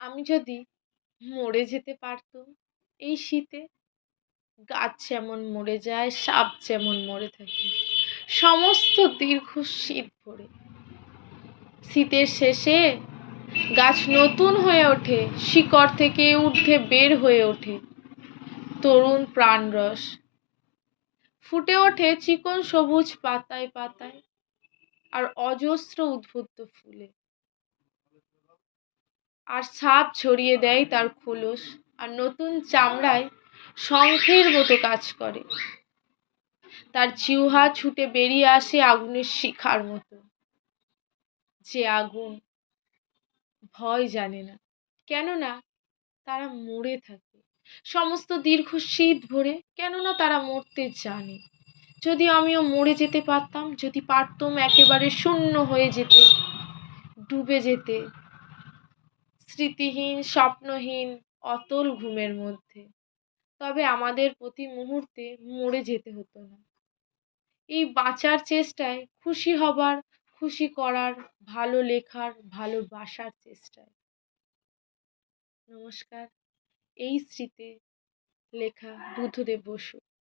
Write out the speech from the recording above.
আমি যদি মরে যেতে পারতুম, এই শীতে গাছ যেমন মরে যায়, সাপ যেমন মরে থাকে, সমস্ত দীর্ঘ শীত ভরে। শীতের শেষে গাছ নতুন হয়ে ওঠে, শিকড় থেকে ঊর্ধ্বে বের হয়ে ওঠে। তরুণ প্রাণরস ফুটে ওঠে চিকন সবুজ পাতায় পাতায়, আর অজস্র উদ্বুদ্ধ ফুলে। আর ছাপ ছড়িয়ে দেয় তার খোলস আর নতুন চামড়ায় শঙ্খের মতো কাজ করে। তার জিহ্বা ছুটে বেরিয়ে আসে আগুনের শিখার মতো। যে আগুন ভয় জানে না। কেননা তারা মরে থাকে। সমস্ত দীর্ঘ শীত ভরে। কেননা তারা মরতে জানে। যদি আমিও মরে যেতে পারতাম, যদি পারতুম একেবারে শূন্য হয়ে যেতে, ডুবে যেতে স্মৃতিহীন, স্বপ্নহীন, অতল ঘুমের মধ্যে। তবে আমাদের প্রতি মুহূর্তে মরে যেতে হতো না। এই বাঁচার চেষ্টায় খুশি হবার, খুশি করার, ভালো লেখার ভালোবাসার চেষ্টায়। নমস্কার। এই স্মৃতি লেখা বুদ্ধদেব বসু।